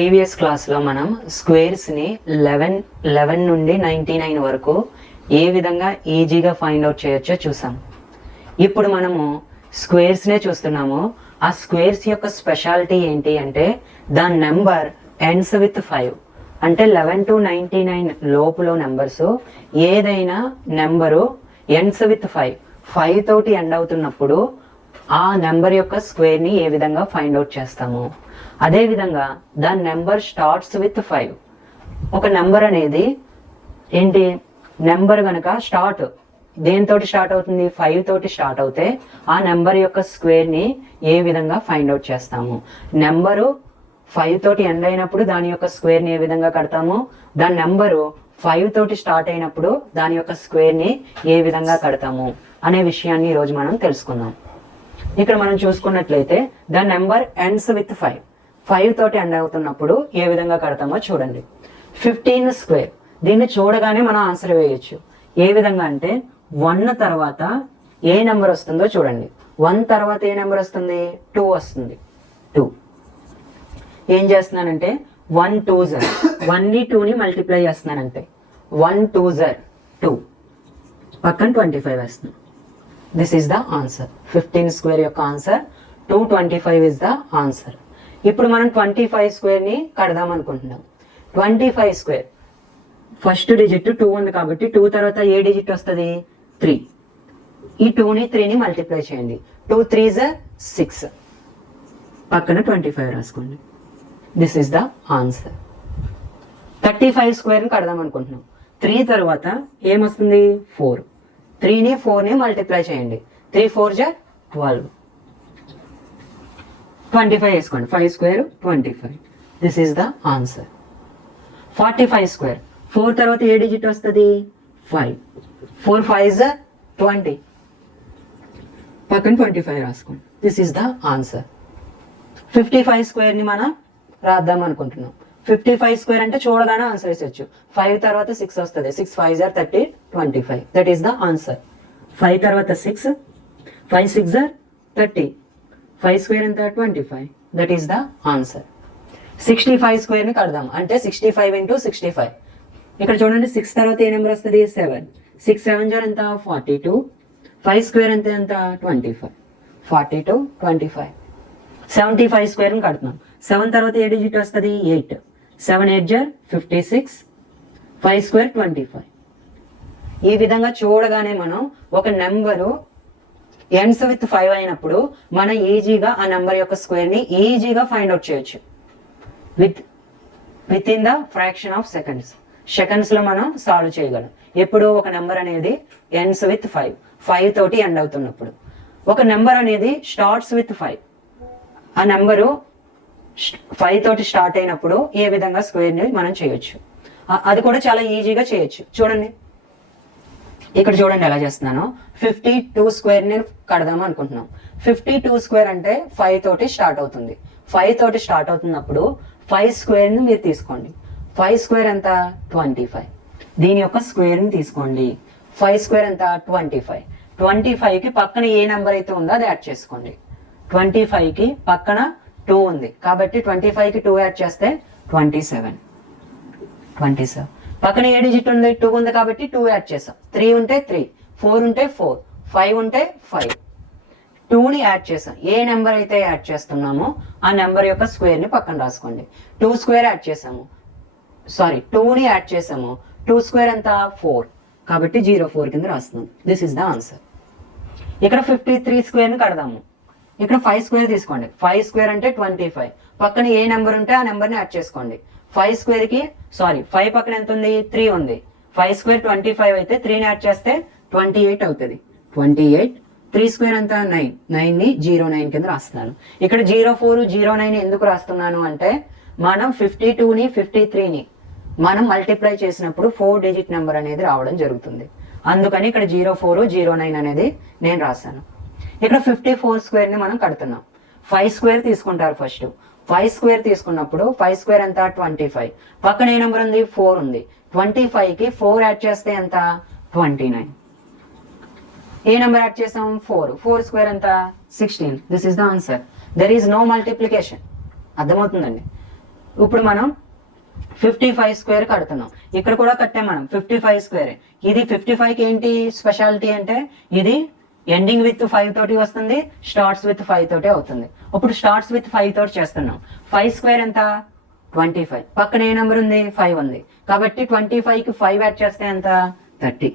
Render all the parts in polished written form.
Previous క్లాస్లో మనం స్క్వేర్స్ని 11 నుండి 99 వరకు ఏ విధంగా ఈజీగా ఫైండ్ అవుట్ చేయొచ్చో చూసాం. ఇప్పుడు మనము స్క్వేర్స్నే చూస్తున్నాము. ఆ స్క్వేర్స్ యొక్క స్పెషాలిటీ ఏంటి అంటే దాని నెంబర్ ఎండ్స్ విత్ 5. అంటే 11 to 99 లోపులో నెంబర్స్ ఏదైనా నెంబరు ఎండ్స్ విత్ 5 తోటి ఎండ్ అవుతున్నప్పుడు ఆ నెంబర్ యొక్క స్క్వేర్ని ఏ విధంగా ఫైండ్ అవుట్ చేస్తాము. అదేవిధంగా దాని నెంబర్ స్టార్ట్స్ విత్ 5. ఒక నెంబర్ అనేది ఏంటి, నెంబర్ కనుక స్టార్ట్ దేనితోటి స్టార్ట్ అవుతుంది, 5 తోటి స్టార్ట్ అవుతే ఆ నెంబర్ యొక్క స్క్వేర్ని ఏ విధంగా ఫైండ్ అవుట్ చేస్తాము. నెంబరు 5 తోటి ఎండ్ అయినప్పుడు దాని యొక్క స్క్వేర్ని ఏ విధంగా కడతాము, దాని నెంబరు 5 తోటి స్టార్ట్ అయినప్పుడు దాని యొక్క స్క్వేర్ని ఏ విధంగా కడతాము అనే విషయాన్ని ఈరోజు మనం తెలుసుకుందాం. ఇక్కడ మనం చూసుకున్నట్లయితే దాని నెంబర్ ఎండ్స్ విత్ 5 తోటి ఎండ్ అవుతున్నప్పుడు ఏ విధంగా కడతామో చూడండి. 15 స్క్వేర్, దీన్ని చూడగానే మనం ఆన్సర్ వేయొచ్చు. ఏ విధంగా అంటే 1 తర్వాత ఏ నెంబర్ వస్తుందో చూడండి. 1 తర్వాత ఏ నెంబర్ వస్తుంది, 2 వస్తుంది. 2 ఏం చేస్తున్నానంటే 1 2 జర్ 1ని 2ని మల్టిప్లై చేస్తున్నానంటే 1 2 జర్ 2 పక్కన 25 వేస్తున్నాను. This is the answer. 15 square యొక్క ఆన్సర్ 225 ఇస్ ద ఆన్సర్. ఇప్పుడు మనం 25 స్క్వేర్ని కడదాం అనుకుంటున్నాం. 25 స్క్వేర్ ఫస్ట్ డిజిట్ 2 ఉంది కాబట్టి 2 తర్వాత ఏ డిజిట్ వస్తుంది, 3. ఈ 2ని 3ని మల్టిప్లై చేయండి. 2 3 6 పక్కన 25 రాసుకోండి. This is the answer. 35 స్క్వేర్ని కడదాం అనుకుంటున్నాం. 3 తర్వాత ఏమొస్తుంది, 4. 3ని 4ని మల్టిప్లై చేయండి. 3 4 12. 25 వేసుకోండి. 5 square 25. This is the answer. 45 square 4 తర్వాత ఏ డిజిట్ వస్తుంది, 5. 4 5 20 పక్కన 25 రాసుకోండి. This is the answer. 55 స్క్వేర్ని మనం రాద్దాం అనుకుంటున్నాం. 55 స్క్వేర్ అంటే చూడగానే ఆన్సర్ వేసొచ్చు. 5 తర్వాత 6 వస్తుంది. 6 5 30 25. That is the answer. 5 తర్వాత 6 5 6 30. 5 స్క్వేర్ ఎంత, 25. That is the answer. 65 స్క్వేర్ని కడదాం అంటే 65 into 65. ఇక్కడ చూడండి 6 తర్వాత ఏ నెంబర్ వస్తుంది, 7. 6 7 ఎంత, 42. 5 స్క్వేర్ ఎంత 25. 42 25. 75 స్క్వేర్ని కడుతున్నాం. 7 తర్వాత ఏ డిజిట్ వస్తుంది, 8. 7 8 56. 5 స్క్వేర్ 25. ఈ విధంగా చూడగానే మనం ఒక నెంబరు ఎండ్స్ విత్ 5 అయినప్పుడు మనం ఈజీగా ఆ నెంబర్ యొక్క స్క్వేర్ని ఈజీగా ఫైండ్ అవుట్ చేయొచ్చు. With in the fraction of సెకండ్స్లో మనం సాల్వ్ చేయగలం. ఎప్పుడు ఒక నెంబర్ అనేది ఎండ్స్ విత్ 5 తోటి ఎండ్ అవుతున్నప్పుడు. ఒక నెంబర్ అనేది స్టార్ట్స్ విత్ 5, ఆ నెంబరు 5 తోటి స్టార్ట్ అయినప్పుడు ఏ విధంగా స్క్వేర్ని మనం చేయొచ్చు, అది కూడా చాలా ఈజీగా చేయొచ్చు. చూడండి ఇక్కడ చూడండి ఎలా చేస్తున్నాను. 52 స్క్వేర్ని కడదాం అనుకుంటున్నాం. 52 స్క్వేర్ అంటే 5 తోటి స్టార్ట్ అవుతుంది. 5 తోటి స్టార్ట్ అవుతున్నప్పుడు 5 స్క్వేర్ని మీరు తీసుకోండి. 5 స్క్వేర్ ఎంత, 25. దీని యొక్క స్క్వేర్ని తీసుకోండి. 5 స్క్వేర్ ఎంత, 25. 25కి పక్కన ఏ నెంబర్ అయితే ఉందో అది యాడ్ చేసుకోండి. 25కి పక్కన 2 ఉంది కాబట్టి 25కి 2 యాడ్ చేస్తే 27. పక్కన ఏ డిజిట్ ఉంది, 2 ఉంది కాబట్టి 2 యాడ్ చేసాం. 3 ఉంటే 3, 4 ఉంటే 4, 5 ఉంటే 5. 2ని యాడ్ చేసాం. ఏ నెంబర్ అయితే యాడ్ చేస్తున్నామో ఆ నెంబర్ యొక్క స్క్వేర్ని పక్కన రాసుకోండి. 2 స్క్వేర్ యాడ్ చేసాము, 2ని యాడ్ చేసాము. 2 స్క్వేర్ ఎంత, 4 కాబట్టి 04 కింద రాస్తున్నాం. This is the answer. ఇక్కడ 53 స్క్వేర్ని కడదాము. ఇక్కడ 5 స్క్వేర్ తీసుకోండి. 5 స్క్వేర్ అంటే 25. పక్కన ఏ నెంబర్ ఉంటే ఆ నెంబర్ని యాడ్ చేసుకోండి. 5 స్క్వేర్కి 5 పక్కన ఎంత ఉంది, 3 ఉంది. 5 స్క్వేర్ 25 అయితే 3ని యాడ్ చేస్తే 28 అవుతుంది. 28. 3 స్క్వేర్ అంతా 9. 9ని 09 కింద రాస్తున్నాను. ఇక్కడ 04 09 ఎందుకు రాస్తున్నాను అంటే మనం 52ని 53ని మనం మల్టిప్లై చేసినప్పుడు 4 డిజిట్ నెంబర్ అనేది రావడం జరుగుతుంది. అందుకని ఇక్కడ 04 09 అనేది నేను రాశాను. ఇక్కడ 54 స్క్వేర్ని మనం కడుతున్నాం. 5 స్క్వేర్ తీసుకుంటారు ఫస్ట్. 5 స్క్వేర్ తీసుకున్నప్పుడు 5 స్క్వేర్ ఎంత, 25. పక్కన ఏ నెంబర్ ఉంది, 4 ఉంది. 25కి 4 యాడ్ చేస్తే ఎంత, 29. ఏ నెంబర్ యాడ్ చేసాం, 4. 4 స్క్వేర్ ఎంత, 16. This is the answer. There is no multiplication. అర్థమవుతుందండి. ఇప్పుడు మనం 55 స్క్వేర్ కడుతున్నాం. ఇక్కడ కూడా కట్టాం మనం 55 స్క్వేర్. ఇది 55కి ఏంటి స్పెషాలిటీ అంటే ఇది ఎండింగ్ విత్ 5 తోటి వస్తుంది, స్టార్ట్స్ విత్ 5 తోటి అవుతుంది. ఇప్పుడు స్టార్ట్స్ విత్ 5 తోటి చేస్తున్నాం. 5 స్క్వేర్ ఎంత 25. పక్కన ఏ నెంబర్ ఉంది 5 ఉంది కాబట్టి 25కి 5 యాడ్ చేస్తే ఎంత 30.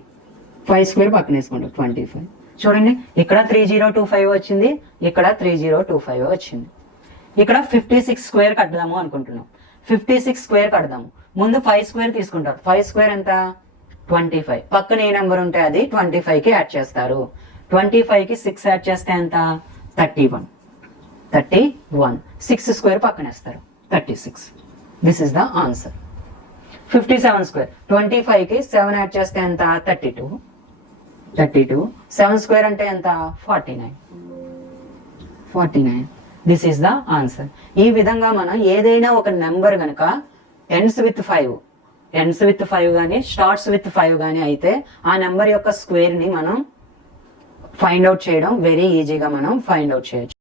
5 స్క్వేర్ పక్కన వేసుకుంటాం 25. చూడండి ఇక్కడ 3025 వచ్చింది, ఇక్కడ 3025 వచ్చింది. ఇక్కడ 56 స్క్వేర్ కడదాము అనుకుంటున్నాం. 56 స్క్వేర్ కడదాము. ముందు 5 స్క్వేర్ తీసుకుంటారు. 5 స్క్వేర్ ఎంత 25. పక్కన ఏ నెంబర్ ఉంటే అది 25కి యాడ్ చేస్తారు. 25కి 6 యాడ్ చేస్తే ఎంత 31. 6 స్క్వేర్ పక్కన వేస్తారు 36. This is the answer. 57 square 25కి 7 యాడ్ చేస్తే ఎంత 32. 7 స్క్వేర్ అంటే ఎంత 49. This is the answer. ఈ విధంగా మనం ఏదైనా ఒక నెంబర్ కనుక ఎండ్స్ విత్ 5 కానీ స్టార్ట్స్ విత్ 5 కానీ అయితే ఆ నెంబర్ యొక్క స్క్వేర్ ని మనం ఫైండ్ అవుట్ చేయడం వెరీ ఈజీగా మనం ఫైండ్ అవుట్ చేయొచ్చు.